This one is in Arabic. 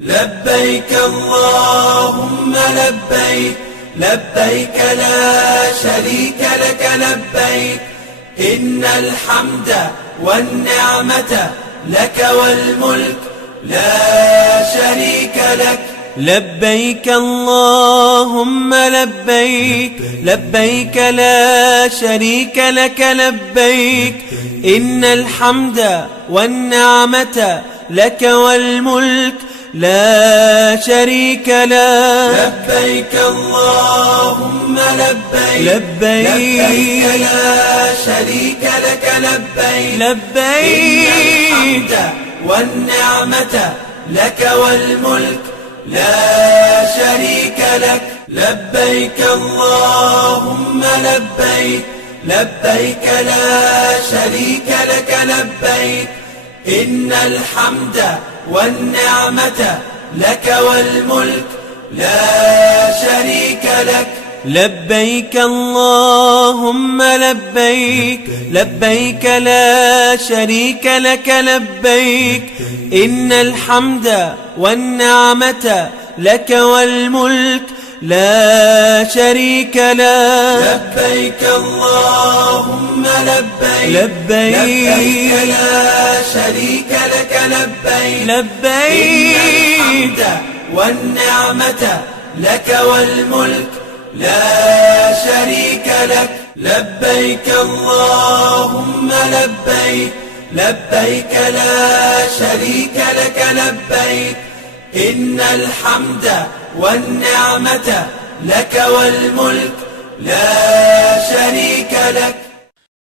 لبيك اللهم لبيك، لبيك لا شريك لك لبيك، إن الحمد والنعمة لك والملك لا شريك لك. لبيك اللهم لبيك، لبيك لا شريك لك لبيك، إن الحمد والنعمة لك والملك لا شريك لك. لبيك اللهم لبيك، لبيك لا شريك لك لبيك، لبيك إن الحمد والنعمة لك والملك لا شريك لك. لبيك اللهم لبيك، لبيك لا شريك لك لبيك، إن الحمد والنعمة لك والملك لا شريك لك. لبيك اللهم لبيك، لبيك لا شريك لك لبيك، إن الحمد والنعمة لك والملك لا شريك لك. لبيك اللهم لبيك، لبيك لا شريك لك لبيك، لبيك إن الحمد والنعمة لك والملك لا شريك لك. لبيك اللهم لبيك، لبيك لا شريك لك لبيك، إن الحمد والنعمة لك والملك لا شريك لك.